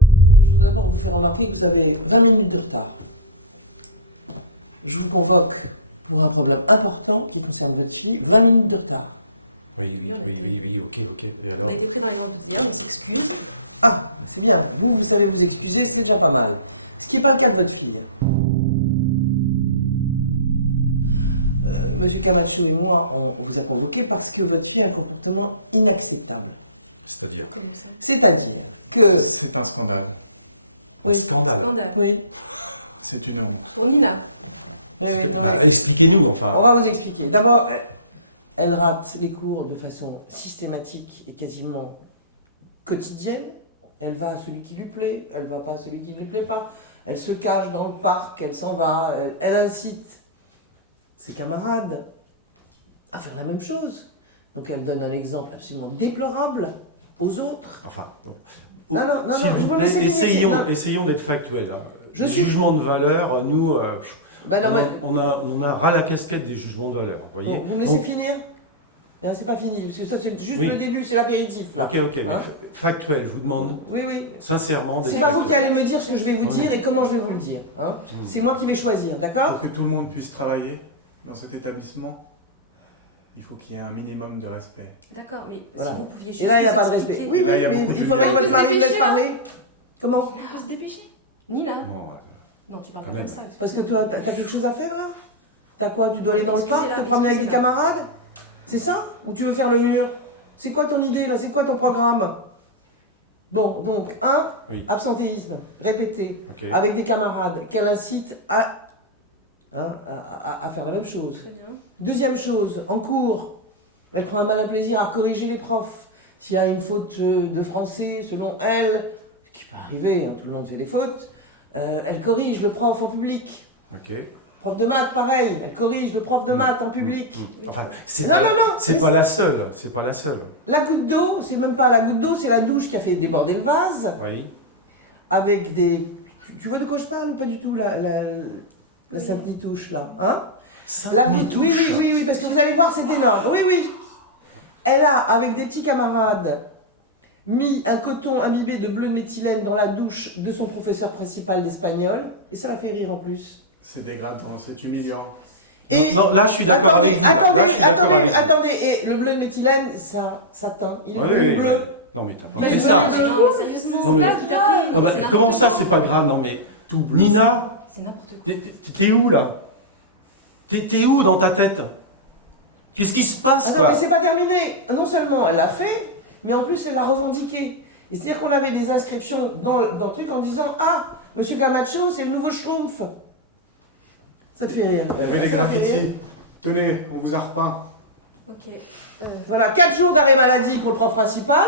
Je voudrais d'abord vous faire remarquer que vous avez 20 minutes de retard. Je vous convoque pour un problème important qui concerne votre fille, 20 minutes de retard. Oui, ok. Et alors Vous avez été pris dans les mains d'hier, on s'excuse. Ah, c'est bien, vous savez vous excuser, c'est déjà pas mal. Ce qui n'est pas le cas de votre fille. Monsieur Camacho et moi, on vous a convoqué parce que votre fille a un comportement inacceptable. C'est-à-dire C'est-à-dire que... C'est un scandale. Oui, scandale. oui. C'est une honte. Pour Nina. Non, Bah, expliquez-nous, enfin. on va vous expliquer. D'abord, elle rate les cours de façon systématique et quasiment quotidienne. Elle va à celui qui lui plaît, elle va pas à celui qui ne lui plaît pas. Elle se cache dans le parc, elle s'en va, elle incite ses camarades à faire la même chose. Donc elle donne un exemple absolument déplorable aux autres. Enfin, bon. Non, S'il je vous vous plaît, laisse finir, essayons d'être factuels. Hein. Je Les suis- jugements de valeur, nous, Ben non, mais- on a ras la casquette des jugements de valeur. Vous voyez. Bon, vous me laissez Donc, finir? Non, c'est pas fini, parce que ça c'est juste Oui. le début, c'est l'apéritif là. ok, mais Hein factuel, je vous demande Oui. sincèrement d'être C'est pas vous qui factuel. allez me dire ce que je vais vous Oui. dire et comment je vais vous le dire. Hein. C'est moi qui vais choisir, d'accord? Pour que tout le monde puisse travailler dans cet établissement, il faut qu'il y ait un minimum de respect. D'accord, mais Voilà. si vous pouviez juste Et là, il n'y a pas de respect. expliquer- Oui, Là, il y a oui, beaucoup il de faudrait que vulgaire. votre mari me laisse parler. Comment? On peut se dépêcher. Nina. Bon, Non, tu parles Quand pas même. comme ça. Parce que toi, t'as quelque chose à faire là? T'as quoi? Tu dois aller dans le Excusez-la, parc, te promener avec des excusez-la. camarades? C'est ça? Ou tu veux faire le mur? C'est quoi ton idée là? C'est quoi ton programme? Bon, donc, Oui. absentéisme, répété, ok. avec des camarades, qu'elle incite à faire la même chose. Très bien. Deuxième chose, en cours, elle prend un malin plaisir à corriger les profs. S'il y a une faute de français, selon elle, ce qui peut arriver, hein, tout le monde fait des fautes, elle corrige le prof en public. Ok. Prof de maths, pareil, elle corrige le prof de maths en public. Enfin, c'est Non, pas, non, non, c'est mais pas la seule. C'est pas la seule. La goutte d'eau, c'est même pas la goutte d'eau, c'est la douche qui a fait déborder le vase, Oui. avec des... Tu vois de quoi je parle ou pas du tout, la Sainte Nitouche, là, hein? La goutte, oui, parce que vous allez voir, c'est énorme. Oui. Elle a, avec des petits camarades, mis un coton imbibé de bleu de méthylène dans la douche de son professeur principal d'espagnol, et ça la fait rire en plus. C'est dégradant, c'est humiliant. Et Non, là, je suis d'accord avec vous. Là, je suis d'accord avec vous. attendez, et le bleu de méthylène, ça teint. Il est Oui, devenu oui, bleu. oui. Non, mais t'as pas Mais fait le ça. bleu, Non, sérieusement, Non, mais- c'est pas grave. Ah bah, C'est n'importe comment ça, quoi. c'est pas grave? Non, mais Tout bleu. Nina, C'est n'importe quoi. t'es où là? T'es où dans ta tête? Qu'est-ce qui se passe Ah non, quoi? mais c'est pas terminé. Non seulement elle l'a fait, mais en plus elle l'a revendiqué. Et c'est-à-dire qu'on avait des inscriptions dans le truc en disant ah, Monsieur Camacho, c'est le nouveau Schtroumpf. Ça te fait rire. Il y avait des Ça te fait rire. graffitis. Tenez, on vous a repeint. Ok. Voilà, 4 jours d'arrêt maladie pour le prof principal,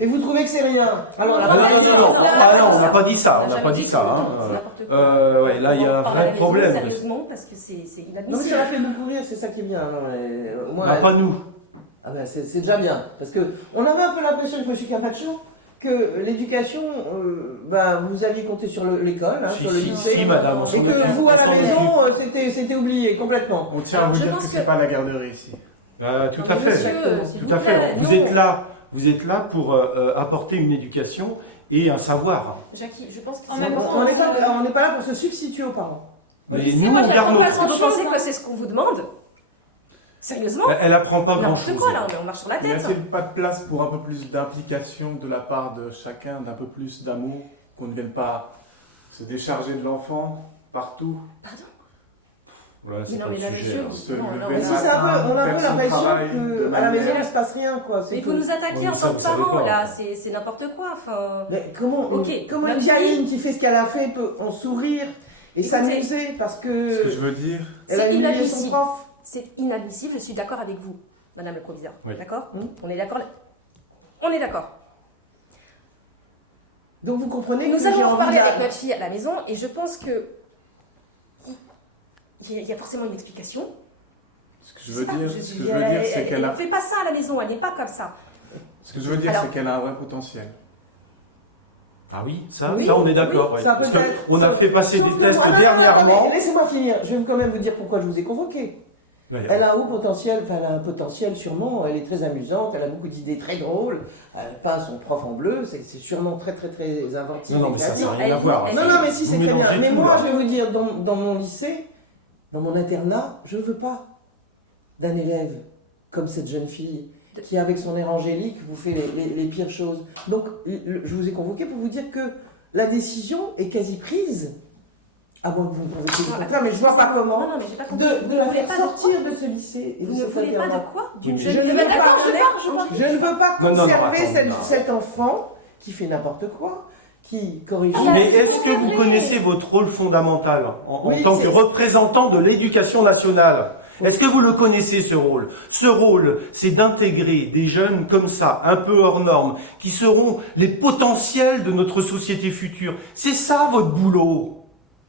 et vous trouvez que c'est rien. Alors, Ah non, non, ah non, on n'a pas dit ça, on n'a jamais pas dit ça. Hein. C'est n'importe quoi. Ouais, là, il y a un On parle à la vrai maison, problème. Sérieusement, parce que c'est Non, mais inadmissible. ça l'a fait beaucoup rire, c'est ça qui est bien. Non, mais, moi, Non, pas nous. ah ben, c'est déjà bien. Parce que on avait un peu l'impression avec M. Camacho que l'éducation, vous aviez compté sur l'école, hein, sur le lycée. Si, madame, on Et s'en que occupe. vous, à la On s'en maison, occupe. c'était oublié complètement. On tient à Alors, vous je dire pense que que- c'est pas la garderie ici. Tout Non, à mais fait. monsieur, s'il Tout vous à fait. plaît, Vous non. êtes là pour apporter une éducation et un savoir. Jackie, je pense que En c'est même important. temps, On n'est pas là pour se substituer aux parents. Mais c'est nous, moi on qui garde apprends notre. pas Vous Autre pensez chose, que hein. c'est ce qu'on vous demande? Sérieusement? Elle apprend pas grand N'importe chose. quoi là, on marche sur la N'y tête. a-t-il pas de place pour un peu plus d'implication de la part de chacun, d'un peu plus d'amour, qu'on ne vienne pas se décharger de l'enfant partout, Pardon? Voilà, Mais c'est non, pas mais le là, sujet. monsieur, hein. se Non, non, lever Mais le si c'est un matin, peu, on a un faire peu son l'impression travail de qu'à la maison, manière- il ne se passe rien, quoi. C'est Mais vous que- nous attaquez Ouais, en mais ça, tant que vous savez parents pas. là, c'est n'importe quoi. Enfin, Mais comment, Ok, comment ma une fille- gamine qui fait ce qu'elle a fait peut en sourire et Écoutez, s'amuser parce Ce que je que veux dire, elle a c'est humilié son inadmissible. prof? C'est inadmissible, je suis d'accord avec vous, madame le proviseur. Oui. D'accord? On est d'accord? On est d'accord. Donc vous comprenez Nous que j'ai allons en envie parler de- avec notre fille à la maison et je pense que il y a forcément une explication. ce que je veux sais pas, dire, je- ce je- que je veux dire, c'est elle qu'elle ne a, fait pas ça à la maison, elle n'est pas comme ça. ce que je veux dire, Alors- c'est qu'elle a un vrai potentiel. Ah oui, ça, Oui, on est d'accord. oui, ouais. ça Parce peut-être. qu'on a fait passer Sauf des que tests moi- Ah, non, dernièrement. mais laissez-moi finir. Je vais quand même vous dire pourquoi je vous ai convoqué. Elle a un haut potentiel, enfin elle a un potentiel sûrement, elle est très amusante, elle a beaucoup d'idées très drôles, elle peint son prof en bleu, c'est sûrement très très très inventif. Non, et mais ça créatif. n'a rien à voir. Non, non, mais si, Vous c'est très bien. mélangez Mais tout, moi, là. je vais vous dire, dans mon lycée, dans mon internat, je veux pas d'un élève comme cette jeune fille qui, avec son air angélique, vous fait les pires choses. Donc, je vous ai convoqué pour vous dire que la décision est quasi prise, à moins que vous me convoquiez le contraire, mais je vois pas comment, Non, non, mais j'ai pas compris. de Vous la voulez faire pas de quoi? sortir de ce lycée. Et Vous de ne cet voulez pas internat. de quoi? Oui, D'une mais- jeune Je ne fille veux avec pas- un air Je ne veux pas Non, non, conserver attends, non. cet enfant qui fait n'importe quoi, qui corrige. Mais est-ce que vous connaissez votre rôle fondamental en Oui, tant que c'est- représentant de l'éducation nationale? Est-ce que vous le connaissez, ce rôle? Ce rôle, c'est d'intégrer des jeunes comme ça, un peu hors normes, qui seront les potentiels de notre société future. C'est ça votre boulot.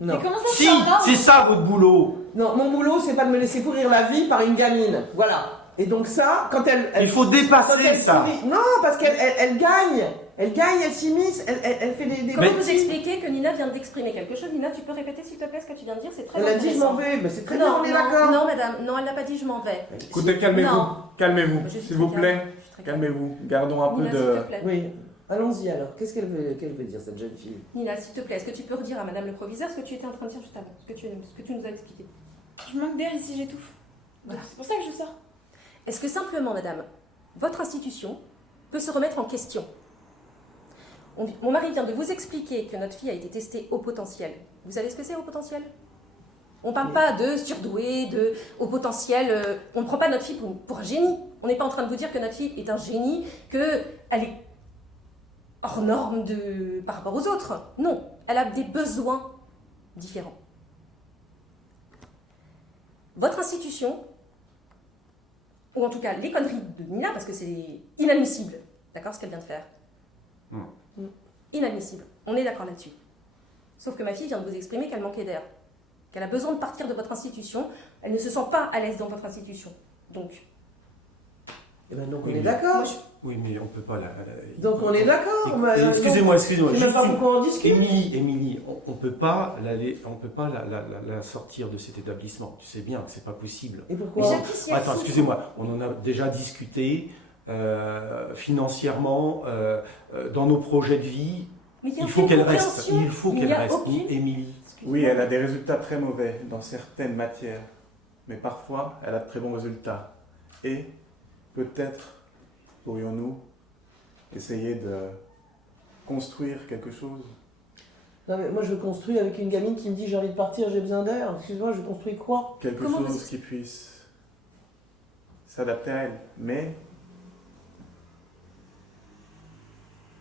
Non. Mais comment ça Si, se fait c'est ça votre boulot. Non, mon boulot, c'est pas de me laisser pourrir la vie par une gamine. Voilà. Et donc ça, quand elle... Il faut quand dépasser elle ça. pourrit- Non, parce elle gagne. Elle gagne, elle s'immisce, elle fait des Comment petits- vous expliquez que Nina vient d'exprimer quelque chose? Nina, tu peux répéter s'il te plaît ce que tu viens de dire? C'est très Elle a dit je m'en intéressant. vais, mais c'est très bien, Non, on est non, d'accord. non, madame, non, elle n'a pas dit je m'en vais. Écoutez, calmez-vous, Non. calmez-vous, Je suis s'il très vous plaît, calme, je suis très calme. calmez-vous. Gardons un peu Nina, s'il de... te plaît. Oui, allons-y alors. Qu'est-ce qu'elle veut dire, cette jeune fille? Nina, s'il te plaît, est-ce que tu peux redire à madame le proviseur ce que tu étais en train de dire juste avant? Ce que tu nous as expliqué. Je manque d'air ici, j'étouffe. Voilà. Donc c'est pour ça que je sors. Est-ce que simplement, madame, votre institution peut se remettre en question? Mon mari vient de vous expliquer que notre fille a été testée au potentiel. Vous savez ce que c'est au potentiel? On ne parle Oui. pas de surdoué, de au potentiel. On ne prend pas notre fille pour un génie. On n'est pas en train de vous dire que notre fille est un génie, qu'elle est hors norme par rapport aux autres. Non, elle a des besoins différents. Votre institution, ou en tout cas les conneries de Nina, parce que c'est inadmissible, d'accord, ce qu'elle vient de faire. Inadmissible. On est d'accord là-dessus. Sauf que ma fille vient de vous exprimer qu'elle manquait d'air, qu'elle a besoin de partir de votre institution. Elle ne se sent pas à l'aise dans votre institution. Donc, Eh ben donc on Oui, est mais- d'accord. moi, Oui, mais on peut pas Donc on est d'accord. mais- Excusez-moi, donc, excusez-moi. Je sais même juste pas une- pourquoi on discute. Émilie, on peut pas la sortir de cet établissement. Tu sais bien que c'est pas possible. Et mais pourquoi? Jackie, si elle Attends, souffre- excusez-moi, on en a déjà discuté financièrement, dans nos projets de vie. Mais il y a Il faut aucune qu'elle reste. compréhension. Il faut Il qu'elle n'y a reste. aucune- Émilie. Excusez-moi. Oui, elle a des résultats très mauvais dans certaines matières, mais parfois elle a de très bons résultats. Et peut-être pourrions-nous essayer de construire quelque chose. Non mais moi je construis avec une gamine qui me dit j'ai envie de partir, j'ai besoin d'air. Excuse-moi, je construis quoi? Quelque Comment chose vous- qui puisse s'adapter à elle. Mais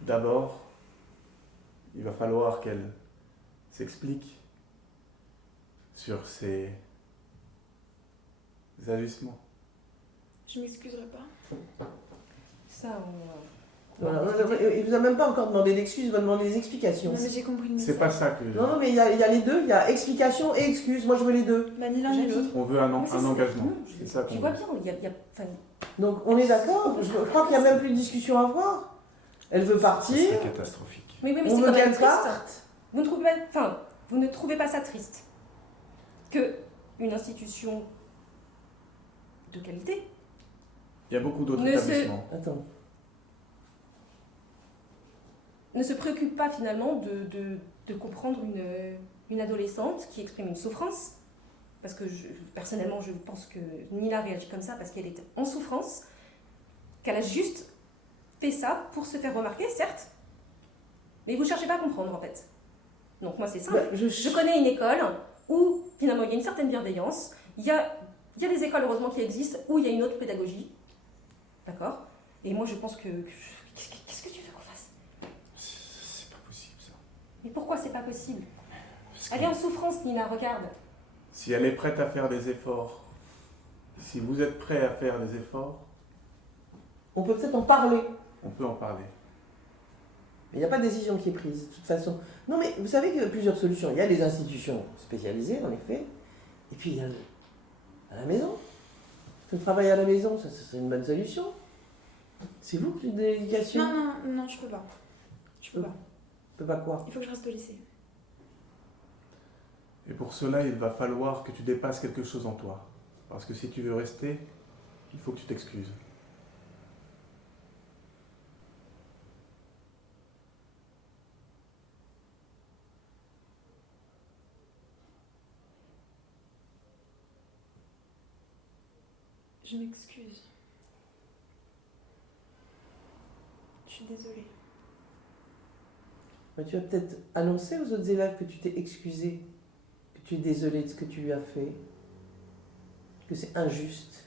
d'abord, il va falloir qu'elle s'explique sur ses agissements. Je m'excuserai pas. Ça, Voilà. Il vous a même pas encore demandé d'excuses, il va demander des explications. Non mais j'ai compris le message. C'est pas ça que Non, non, mais il y a les deux, il y a explication et excuse. Moi je veux les deux. Bah ni l'un ni Jackie. l'autre. on veut Mais c'est un ça. engagement. Non, C'est ça qu'on tu vois veut. bien, enfin, Donc on est d'accord. Je crois qu'il n'y a même plus de discussion à avoir. Elle veut Ça partir. serait catastrophique. mais oui, mais On c'est veut quand même qu'elle triste. parte. Vous ne trouvez pas ça triste que une institution de qualité Il y a beaucoup d'autres Ne se- établissements. Attends. ne se préoccupe pas finalement de comprendre une adolescente qui exprime une souffrance, parce que personnellement je pense que Nina réagit comme ça parce qu'elle est en souffrance, qu'elle a juste fait ça pour se faire remarquer, certes, mais vous ne cherchez pas à comprendre en fait. Donc moi c'est simple. Bah, Je connais une école où finalement il y a une certaine bienveillance, il y a des écoles heureusement qui existent où il y a une autre pédagogie, d'accord? Et moi je pense que qu'est-ce que tu veux qu'on fasse? C'est pas possible ça. Mais pourquoi c'est pas possible? Parce que- Elle est en souffrance, Nina, regarde. Si elle est prête à faire des efforts, si vous êtes prêt à faire des efforts, On peut peut-être en parler. on peut en parler. Mais il n'y a pas de décision qui est prise, de toute façon. Non, mais vous savez qu'il y a plusieurs solutions. Il y a des institutions spécialisées, en effet. Et puis, il y a à la maison. Le travail à la maison, ça c'est une bonne solution. C'est vous qui êtes de l'éducation? Non, je peux pas. Je peux pas. Je peux pas quoi? Il faut que je reste au lycée. Et pour cela, il va falloir que tu dépasses quelque chose en toi. Parce que si tu veux rester, il faut que tu t'excuses. Je m'excuse. Je suis désolée. Mais tu vas peut-être annoncer aux autres élèves que tu t'es excusé, que tu es désolé de ce que tu lui as fait, que c'est injuste,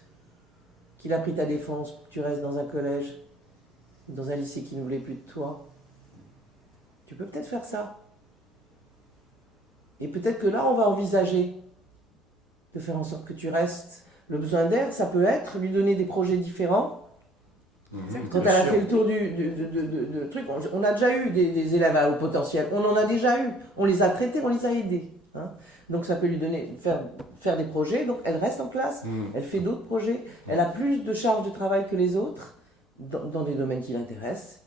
qu'il a pris ta défense pour que tu restes dans un collège, dans un lycée qui ne voulait plus de toi. Tu peux peut-être faire ça. Et peut-être que là, on va envisager de faire en sorte que tu restes. Le besoin d'aide, ça peut être lui donner des projets différents. Quand elle a fait le tour de truc, on a déjà eu des élèves à haut potentiel, on en a déjà eu, on les a traités, on les a aidés. Hein. Donc ça peut lui donner, faire des projets, donc elle reste en classe, elle fait d'autres projets, elle a plus de charges de travail que les autres, dans des domaines qui l'intéressent.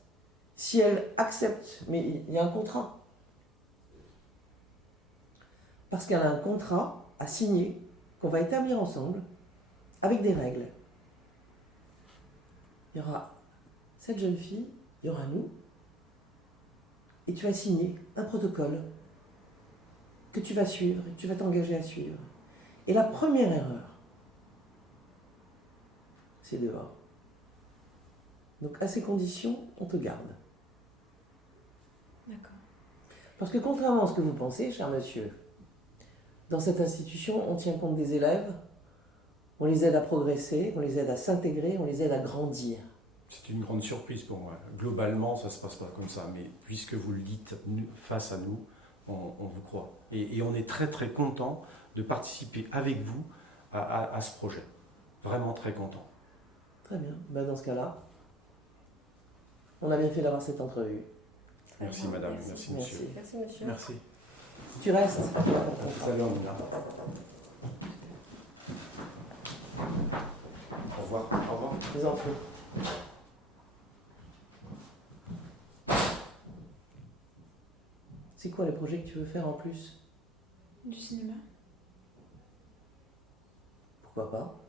Si elle accepte, mais il y a un contrat. Parce qu'elle a un contrat à signer, qu'on va établir ensemble, avec des règles. Il y aura cette jeune fille, il y aura nous, et tu vas signer un protocole que tu vas suivre, et que tu vas t'engager à suivre. Et la première erreur, c'est dehors. Donc à ces conditions, on te garde. D'accord. Parce que contrairement à ce que vous pensez, cher monsieur, dans cette institution, on tient compte des élèves, on les aide à progresser, on les aide à s'intégrer, on les aide à grandir. C'est une grande surprise pour moi. Globalement, ça ne se passe pas comme ça, mais puisque vous le dites face à nous, on vous croit. Et on est très très content de participer avec vous à ce projet. Vraiment très content. Très bien. Ben dans ce cas-là, on a bien fait d'avoir cette entrevue. Très Merci bien, madame, merci. merci monsieur. Merci monsieur. Merci. Tu restes. À tout à l'heure, Nina. Au revoir. Au revoir. Je vous en prie. C'est quoi les projets que tu veux faire en plus? Du cinéma. Pourquoi pas?